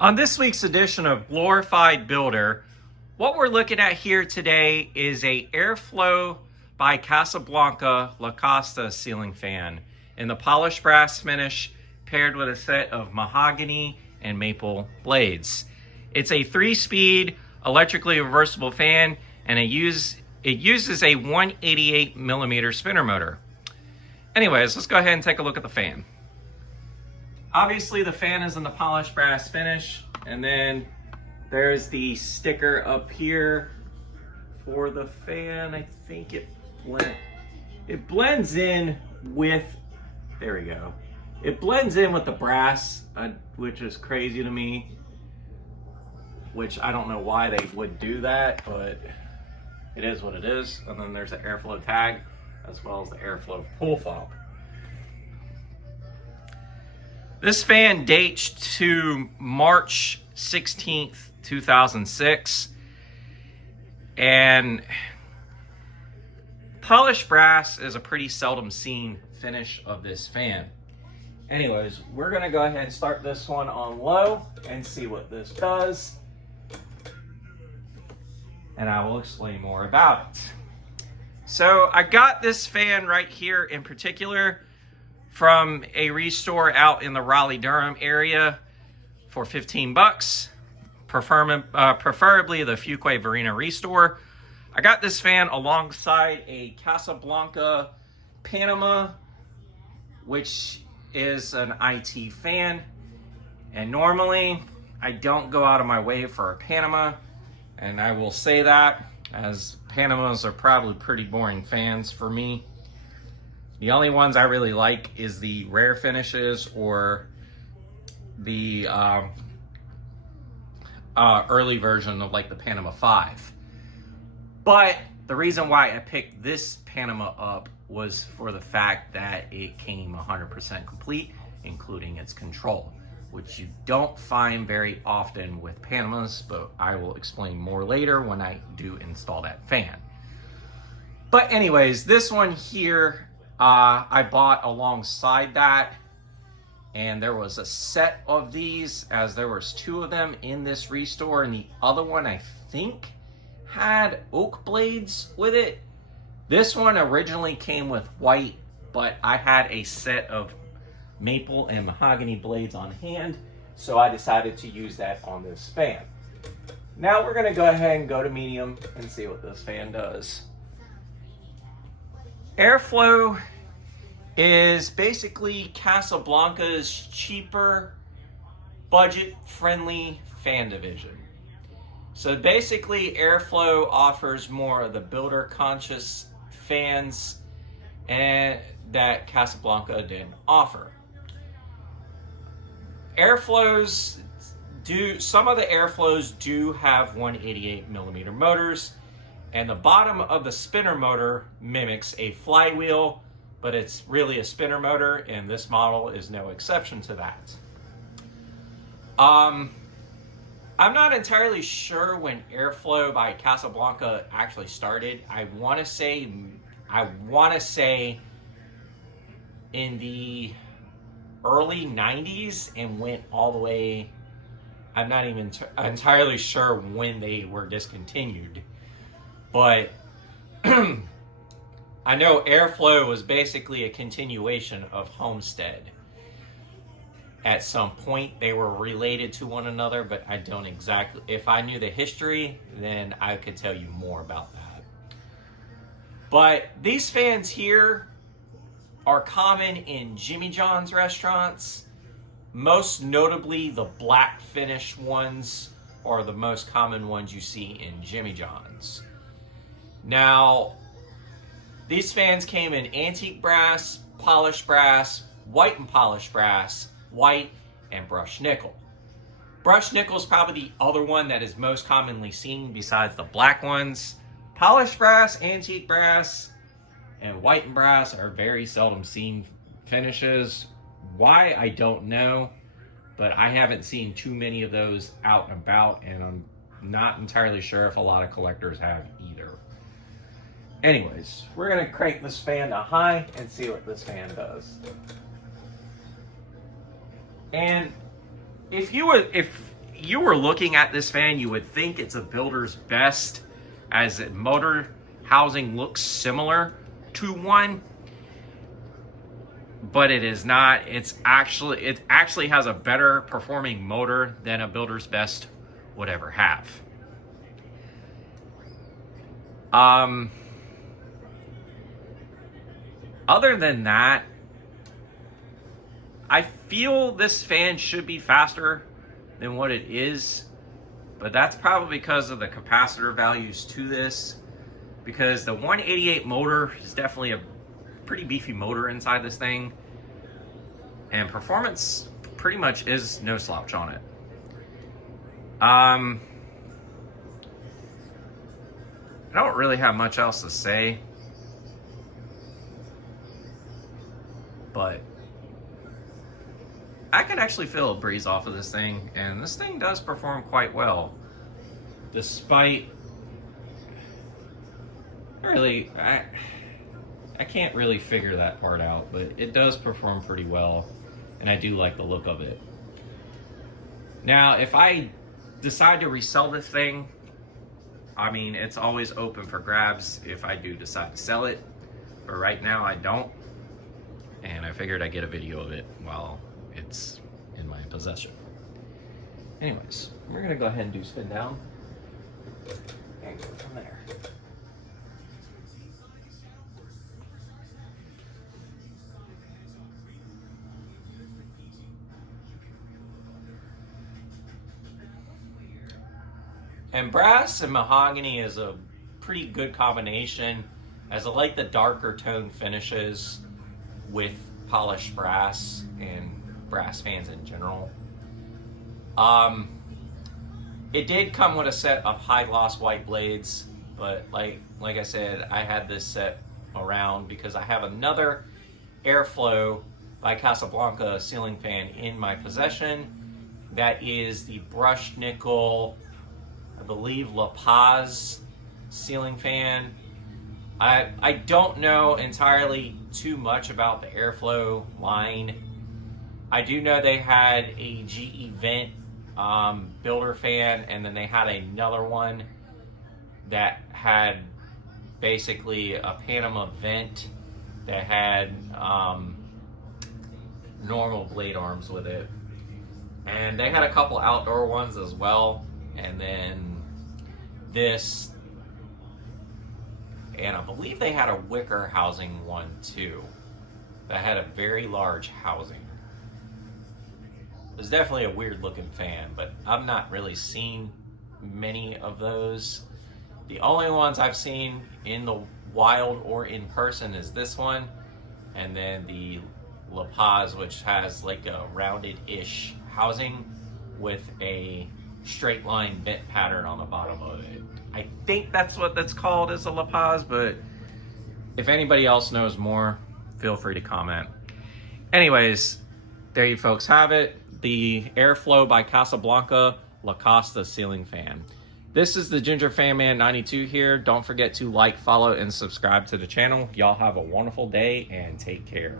On this week's edition of Glorified Builder, what we're looking at here today is a Airflow by Casablanca La Costa ceiling fan in the polished brass finish paired with a set of mahogany and maple blades. It's a 3-speed electrically reversible fan, and it uses a 188 millimeter spinner motor. Anyways, let's go ahead and take a look at the fan. Obviously the fan is in the polished brass finish, and then there's the sticker up here for the fan. I think it blends in with, there we go. It blends in with the brass, which is crazy to me, which I don't know why they would do that, but it is what it is. And then there's the airflow tag as well as the airflow pull fob. This fan dates to March 16th, 2006, and polished brass is a pretty seldom seen finish of this fan. Anyways, we're gonna go ahead and start this one on low and see what this does, and I will explain more about it. So I got this fan right here in particular from a restore out in the Raleigh-Durham area for 15 bucks, preferably the Fuquay Varina restore. I got this fan alongside a Casablanca Panama, which is an IT fan. And normally I don't go out of my way for a Panama, and I will say that, as Panamas are probably pretty boring fans for me. The only ones I really like is the rare finishes or the early version of like the Panama 5. But the reason why I picked this Panama up was for the fact that it came 100% complete, including its control, which you don't find very often with Panamas, but I will explain more later when I do install that fan. But anyways, this one here, I bought alongside that, and there was a set of these, as there was 2 of them in this restore, and the other one I think had oak blades with it. This one originally came with white, but I had a set of maple and mahogany blades on hand, so I decided to use that on this fan. Now we're gonna go ahead and go to medium and see what this fan does. Airflow is basically Casablanca's cheaper, budget-friendly fan division. So basically, Airflow offers more of the builder-conscious fans and that Casablanca didn't offer. Some of the Airflows do have 188 millimeter motors, and the bottom of the spinner motor mimics a flywheel, but it's really a spinner motor, and this model is no exception to that. I'm not entirely sure when Airflow by Casablanca actually started. I want to say in the early 90s and went all the way. I'm not even entirely sure when they were discontinued, but I know Airflow was basically a continuation of Homestead. At some point, they were related to one another, but I don't exactly. If I knew the history, then I could tell you more about that. But these fans here are common in Jimmy John's restaurants. Most notably, the black finish ones are the most common ones you see in Jimmy John's. Now, these fans came in antique brass, polished brass, white and polished brass, white, and brushed nickel. Brushed nickel is probably the other one that is most commonly seen besides the black ones. Polished brass, antique brass, and white and brass are very seldom seen finishes. Why, I don't know, but I haven't seen too many of those out and about, and I'm not entirely sure if a lot of collectors have either. Anyways, we're gonna crank this fan to high and see what this fan does. And if you were looking at this fan, you would think it's a builder's best, as motor housing looks similar to one, but it is not. It actually has a better performing motor than a builder's best would ever have. Other than that, I feel this fan should be faster than what it is, but that's probably because of the capacitor values to this, because the 188 motor is definitely a pretty beefy motor inside this thing, and performance pretty much is no slouch on it. I don't really have much else to say, but I can actually feel a breeze off of this thing, and this thing does perform quite well, despite really, I can't really figure that part out, but it does perform pretty well, and I do like the look of it. Now, if I decide to resell this thing, I mean, it's always open for grabs if I do decide to sell it, but right now I don't, and I figured I'd get a video of it while it's in my possession. Anyways, we're gonna go ahead and do spin down and go from there. And brass and mahogany is a pretty good combination, as I like the darker tone finishes with polished brass and brass fans in general. It did come with a set of high gloss white blades, but like I said, I had this set around because I have another Airflow by Casablanca ceiling fan in my possession. That is the brushed nickel, I believe, La Paz ceiling fan. I don't know entirely too much about the Airflow line. I do know they had a GE Vent builder fan, and then they had another one that had basically a Panama vent that had normal blade arms with it. And they had a couple outdoor ones as well. And then this, and I believe they had a wicker housing one too that had a very large housing. It was definitely a weird looking fan, but I've not really seen many of those. The only ones I've seen in the wild or in person is this one, and then the La Paz, which has like a rounded-ish housing with a straight line bent pattern on the bottom of it. I think that's what that's called, is a La Paz, but if anybody else knows more, feel free to comment. Anyways, there you folks have it. The Airflow by Casablanca La Costa ceiling fan. This is the Ginger Fan Man 92 here. Don't forget to like, follow, and subscribe to the channel. Y'all have a wonderful day and take care.